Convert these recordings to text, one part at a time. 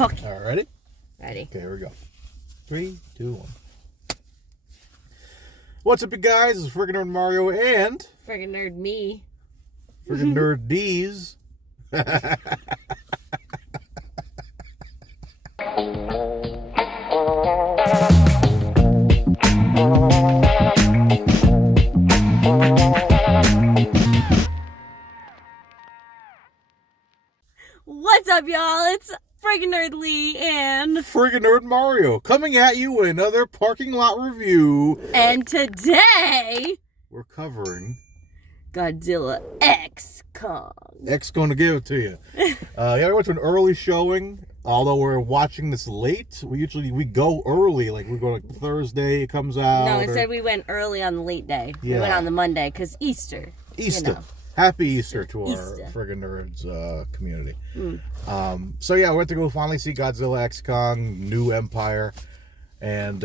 Okay. All right, ready? Ready. Okay, here we go. 3, 2, 1. What's up, you guys? It's Friggin Nerd Mario and... Friggin Nerd me. Friggin Nerd D's. What's up, y'all? It's Friggin Nerd Lee and... Friggin Nerd Mario, coming at you with another parking lot review. And today... we're covering... Godzilla X Kong. X going to give it to you. We went to an early showing. Although we're watching this late, we go early. Like, we go like Thursday, it comes out. No, instead we went early on the late day. Yeah. We went on the Monday, because Easter. Easter. You know. Happy Easter to Easter. our Friggin Nerds community. So yeah, we went to go finally see Godzilla X Kong, New Empire. And,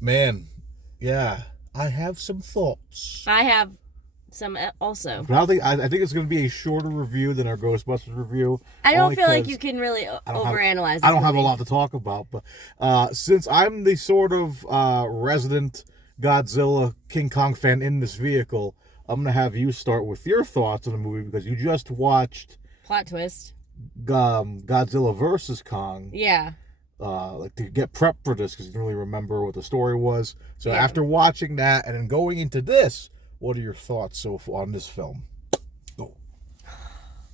man, yeah, I have some thoughts. I have some also. But I think it's going to be a shorter review than our Ghostbusters review. I don't feel like you can really overanalyze this I don't have a movie. lot to talk about, but since I'm the sort of resident Godzilla King Kong fan in this vehicle, I'm going to have you start with your thoughts on the movie because you just watched... Plot twist. Godzilla vs. Kong. Yeah. Like to get prepped for this because you didn't really remember what the story was. So Yeah. after watching that and then going into this, what are your thoughts so far on this film? Go.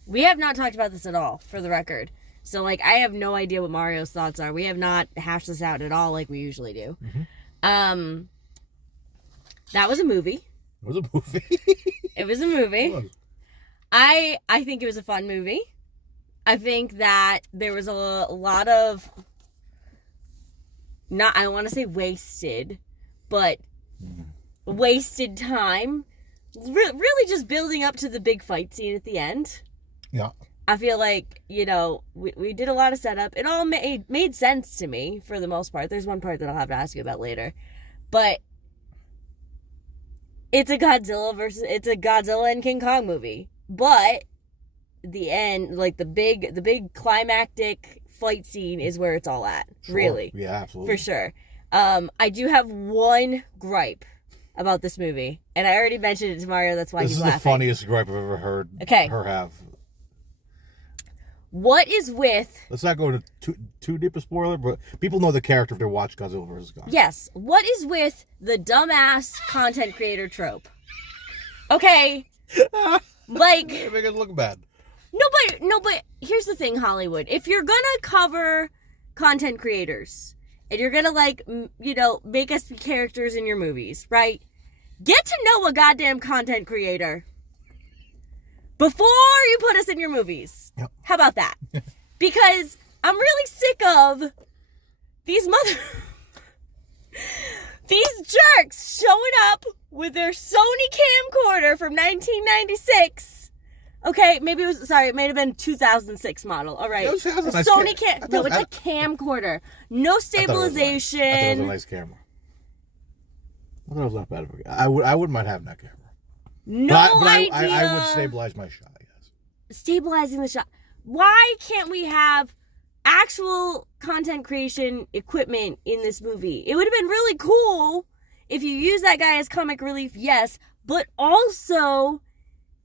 We have not talked about this at all, for the record. So, like, I have no idea what Mario's thoughts are. We have not hashed this out at all like we usually do. Mm-hmm. That was a movie. It was a movie. It was a movie. It was. I think it was a fun movie. I think that there was a lot of, not, I don't want to say wasted, but wasted time. Really just building up to the big fight scene at the end. Yeah. I feel like, we did a lot of setup. It all made sense to me for the most part. There's one part that I'll have to ask you about later. But it's a Godzilla and King Kong movie. But the end, like the big climactic fight scene is where it's all at. Sure. Really. Yeah, absolutely. For sure. I do have one gripe about this movie. And I already mentioned it to Mario, that's why he's laughing. This is the funniest gripe I've ever heard her have. What is with... Let's not go into too deep a spoiler, but people know the character if they watch Godzilla vs. Kong. Yes. What is with the dumbass content creator trope? Okay. Like... Make it look bad. No, but here's the thing, Hollywood. If you're gonna cover content creators, and you're gonna, make us be characters in your movies, right? Get to know a goddamn content creator before you put us in your movies. Yep. How about that? Because I'm really sick of these these jerks showing up with their Sony camcorder from 1996. Okay, it may have been 2006 model. All right. It was a nice Sony no, it's a camcorder. No stabilization. I thought it was a nice camera. I thought it was not bad. I wouldn't mind having that camera. No idea. I would stabilize my shot, yes. Stabilizing the shot. Why can't we have actual content creation equipment in this movie? It would have been really cool if you use that guy as comic relief, yes, but also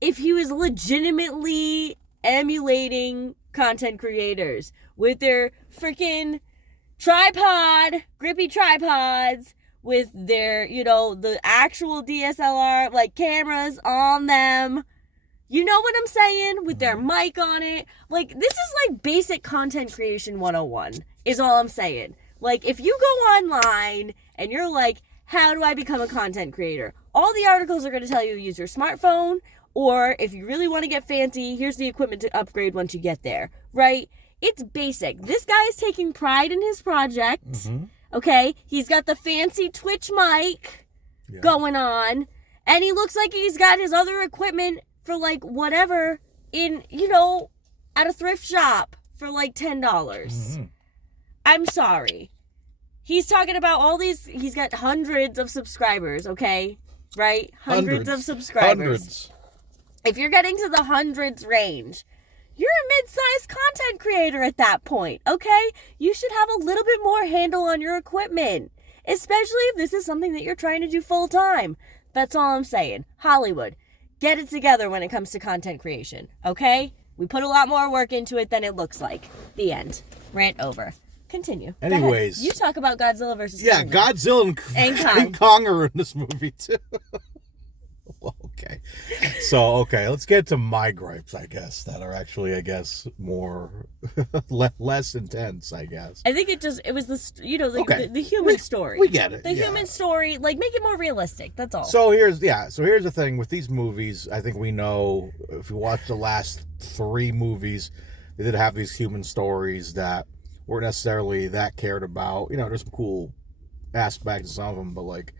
if he was legitimately emulating content creators with their freaking grippy tripods, with their, the actual DSLR, cameras on them. You know what I'm saying? With their mic on it. This is basic content creation 101, is all I'm saying. If you go online and you're like, how do I become a content creator? All the articles are going to tell you use your smartphone, or if you really want to get fancy, here's the equipment to upgrade once you get there, right? It's basic. This guy is taking pride in his project. Mm-hmm. Okay, he's got the fancy Twitch mic going on, and he looks like he's got his other equipment for whatever in, at a thrift shop for $10. Mm-hmm. I'm sorry. He's talking about all these, he's got hundreds of subscribers, okay? Right? Hundreds of subscribers. Hundreds. If you're getting to the hundreds range, You're a mid-sized content creator at that point, okay? You should have a little bit more handle on your equipment, especially if this is something that you're trying to do full-time. That's all I'm saying. Hollywood, get it together when it comes to content creation, okay? We put a lot more work into it than it looks like. The end. Rant over. Continue. Anyways. You talk about Godzilla versus Kong. Yeah, Godzilla and Kong are in this movie, too. Well, okay. So, let's get to my gripes, I guess, that are actually, more, less intense, I guess. I think it was the human story. We get it. The human story, make it more realistic, that's all. So here's the thing with these movies. I think we know, if you watch the last 3 movies, they did have these human stories that weren't necessarily that cared about. There's some cool aspects of some of them, but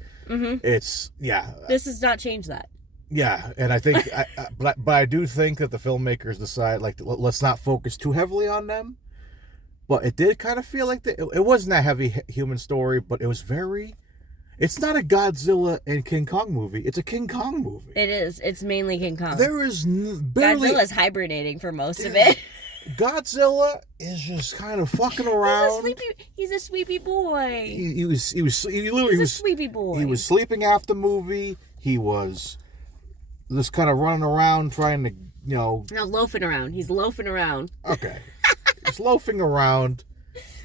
it's this does not change that. Yeah, and I think, but I do think that the filmmakers decide let's not focus too heavily on them. But it did kind of feel like it wasn't a heavy human story, but it was very. It's not a Godzilla and King Kong movie. It's a King Kong movie. It is. It's mainly King Kong. There is barely. Godzilla's hibernating for most of it. Godzilla is just kind of fucking around. He's a sleepy boy. He was a sleepy boy. He was sleeping after the movie. He was just kind of running around trying to, Not loafing around. He's loafing around. Okay. He's loafing around.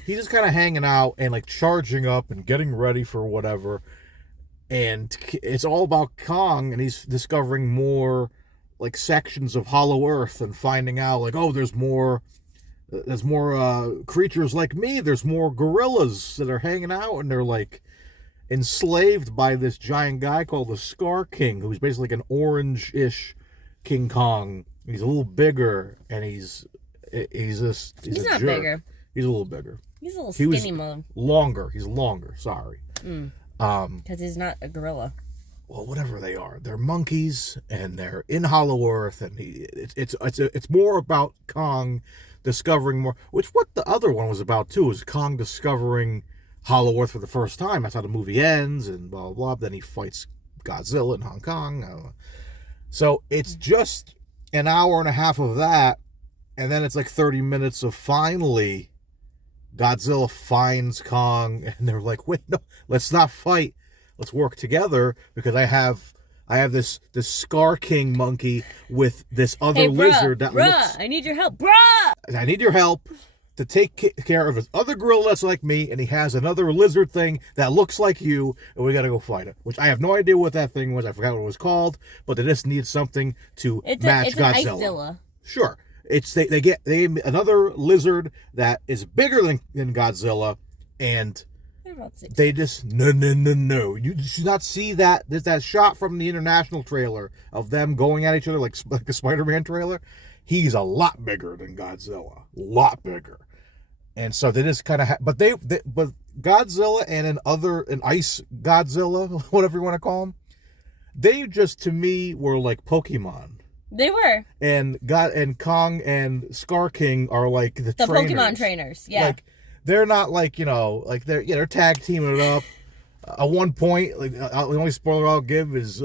He's just kind of hanging out and charging up and getting ready for whatever. And it's all about Kong, and he's discovering more sections of Hollow Earth and finding out there's more creatures like me. There's more gorillas that are hanging out, and they're enslaved by this giant guy called the Scar King, who's basically an orange-ish King Kong. He's a little bigger, and he's not jerk. Bigger. He's a little bigger. He's a little skinny mode. Longer. He's longer. Sorry. Because he's not a gorilla. Well, whatever they are, they're monkeys, and they're in Hollow Earth, and it's more about Kong discovering more. Which what the other one was about too is Kong discovering Hollow Earth for the first time. That's how the movie ends, and blah blah blah. Then he fights Godzilla in Hong Kong. So it's just an hour and a half of that, and then it's 30 minutes of finally Godzilla finds Kong, and they're like, wait, no, let's not fight. Let's work together, because I have this Scar King monkey with this other lizard that looks. I need your help, bruh. I need your help to take care of his other gorilla that's like me, and he has another lizard thing that looks like you, and we gotta go fight it. Which I have no idea what that thing was. I forgot what it was called, but they just need something to match Godzilla. An Icezilla. Sure. They get another lizard that is bigger than Godzilla, and they just no. You should not see that. There's that shot from the international trailer of them going at each other like a Spider-Man trailer. He's a lot bigger than Godzilla, lot bigger, and so they just kind of. But Godzilla and an ice Godzilla, whatever you want to call them, they just to me were like Pokemon. They were. And Kong and Scar King are like the trainers. Pokemon trainers. Yeah. They're not they're tag teaming it up. At one point, the only spoiler I'll give is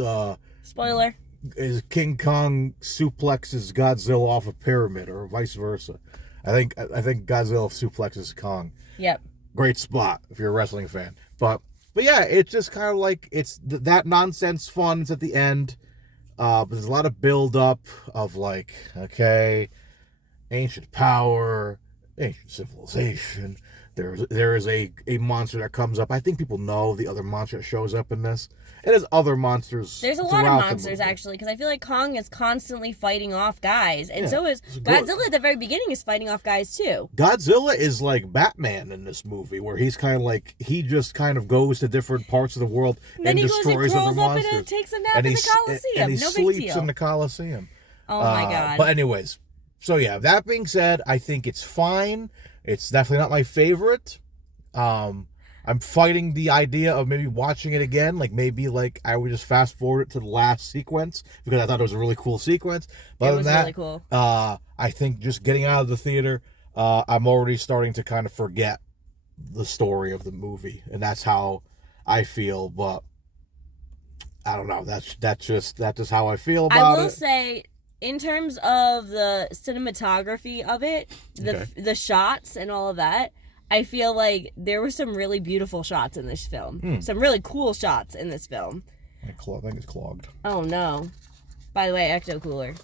spoiler is King Kong suplexes Godzilla off a pyramid, or vice versa. I think Godzilla suplexes Kong. Yep. Great spot if you're a wrestling fan. But yeah, it's just kind of it's that nonsense fun. It's at the end. But there's a lot of build up of ancient power, ancient civilization. There is a monster that comes up. I think people know the other monster that shows up in this. And there's other monsters. There's a lot of monsters actually, because I feel like Kong is constantly fighting off guys, and so is Godzilla at the very beginning is fighting off guys too. Godzilla is like Batman in this movie, where he's kind of he just kind of goes to different parts of the world and destroys other monsters. And takes a nap in the Coliseum. And he sleeps in the Coliseum. Oh my god! But anyways, so yeah. That being said, I think it's fine. It's definitely not my favorite. I'm fighting the idea of maybe watching it again. Maybe I would just fast forward it to the last sequence, because I thought it was a really cool sequence. But other than that, really cool. I think just getting out of the theater, I'm already starting to kind of forget the story of the movie, and that's how I feel. But I don't know. That's just how I feel about it. I will say, in terms of the cinematography of it, the shots and all of that, I feel like there were some really beautiful shots in this film. Some really cool shots in this film. I think it's clogged. Oh, no. By the way, Ecto Cooler.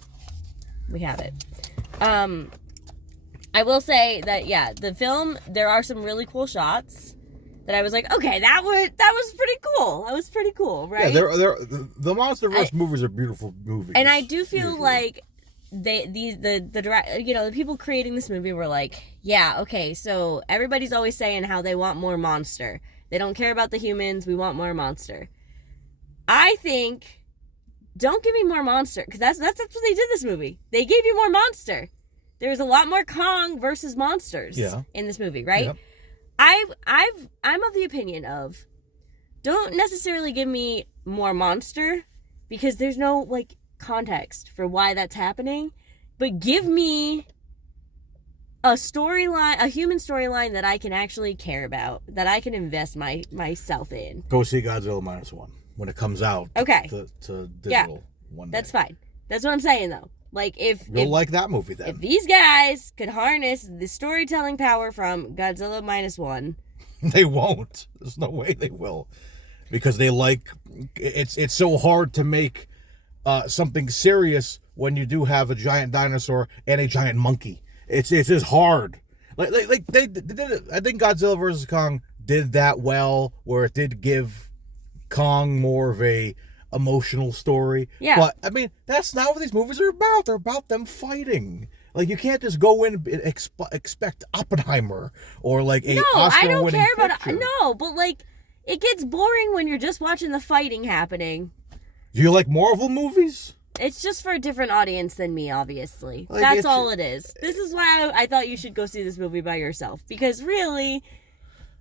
We have it. I will say that, yeah, the film, there are some really cool shots that I was like, okay, that was pretty cool. That was pretty cool, right? Yeah, the MonsterVerse movies are beautiful movies. And I do feel like the people creating this movie were like, yeah, okay, so everybody's always saying how they want more monster. They don't care about the humans. We want more monster. I think, don't give me more monster, because that's what they did this movie. They gave you more monster. There's a lot more Kong versus monsters in this movie, right? Yep. I'm of the opinion of, don't necessarily give me more monster, because there's no, like, context for why that's happening, but give me a storyline, a human storyline that I can actually care about, that I can invest myself in. Go see Godzilla -1 when it comes out. Okay. To digital one day. That's fine. That's what I'm saying, though. Like, you'll like that movie then. If these guys could harness the storytelling power from Godzilla -1, they won't. There's no way they will, because they it's so hard to make something serious when you do have a giant dinosaur and a giant monkey. It's just hard. Like they did it. I think Godzilla vs. Kong did that well, where it did give Kong more of a emotional story. Yeah. But I mean, that's not what these movies are about. They're about them fighting. Like, you can't just go in and expect Oppenheimer or like a Oscar-winning I don't care picture. about no, but like, it gets boring when you're just watching the fighting happening. Do you like Marvel movies? It's just for a different audience than me, obviously. Like, that's all it is. This is why I thought you should go see this movie by yourself, because really,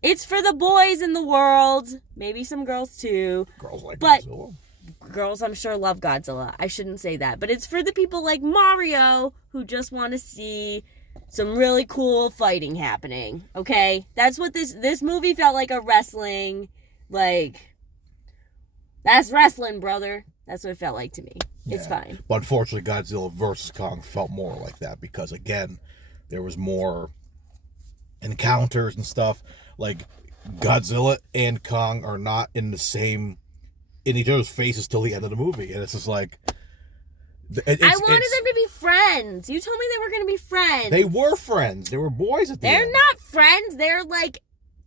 it's for the boys in the world, maybe some girls too. Girls like but Godzilla. Girls, I'm sure, love Godzilla. I shouldn't say that. But it's for the people like Mario who just want to see some really cool fighting happening. Okay? That's what this movie felt like, a wrestling, like, that's wrestling, brother. That's what it felt like to me. Yeah. It's fine. But unfortunately, Godzilla vs. Kong felt more like that, because, again, there was more encounters and stuff. Like, Godzilla and Kong are not in each other's faces till the end of the movie, and it's just like, I wanted them to be friends. You told me they were going to be friends. They were friends. They were boys at the end. They're not friends. They're like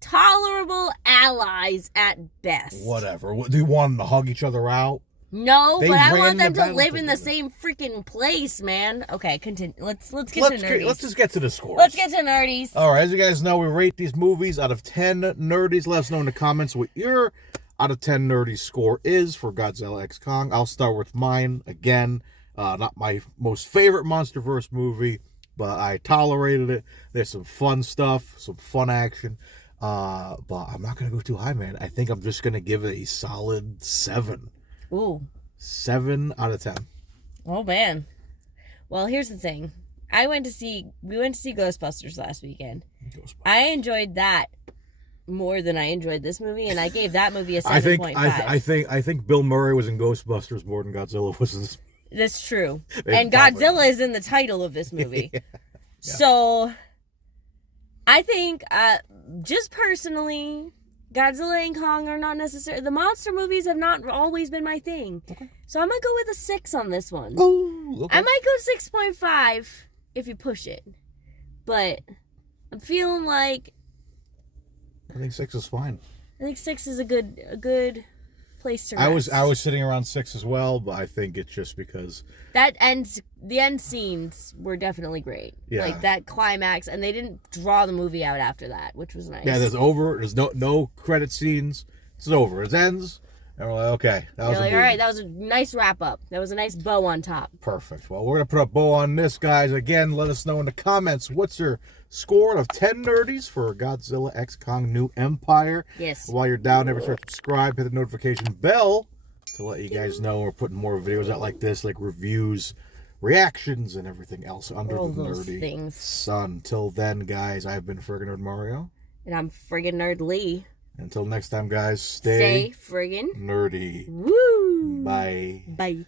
tolerable allies at best. Whatever. Do you want them to hug each other out? No, but I want them to live in the same freaking place, man. Okay, continue. Let's get to nerdies. Let's just get to the scores. Let's get to nerdies. All right, as you guys know, we rate these movies out of 10 nerdies. Let us know in the comments what your out of 10 nerdy score is for Godzilla X Kong. I'll start with mine again. Not my most favorite MonsterVerse movie, but I tolerated it. There's some fun stuff, some fun action. But I'm not going to go too high, man. I think I'm just going to give it a solid 7. Ooh. 7 out of 10. Oh, man. Well, here's the thing. We went to see Ghostbusters last weekend. I enjoyed that more than I enjoyed this movie, and I gave that movie a 7.5. I think Bill Murray was in Ghostbusters more than Godzilla was in this. That's true. And Godzilla is in the title of this movie. Yeah. So, I think, just personally, Godzilla and Kong are not necessarily... The monster movies have not always been my thing. Okay. So I'm going to go with a 6 on this one. Oh, okay. I might go 6.5 if you push it. But I'm feeling like... I think 6 is fine. I think 6 is a good place to rest. I was sitting around 6 as well, but I think it's just because... the end scenes were definitely great. Yeah. Like that climax, and they didn't draw the movie out after that, which was nice. Yeah, there's no credit scenes. It's over. It ends, and we're like, okay, that was a movie. All right, that was a nice wrap up. That was a nice bow on top. Perfect. Well, we're gonna put a bow on this, guys. Again, let us know in the comments what's your score out of 10 nerdies for Godzilla X Kong New Empire. Yes. While you're down, never forget to subscribe, hit the notification bell to let you guys know we're putting more videos out like this, like reviews, reactions, and everything else under all the those nerdy things. sun. Till then, guys, I've been Friggin Nerd Mario. And I'm Friggin Nerd Lee. Until next time, guys, stay friggin' nerdy. Woo! Bye. Bye.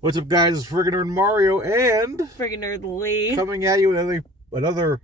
What's up, guys? It's Friggin Nerd Mario, and Friggin Nerd Lee. coming at you with another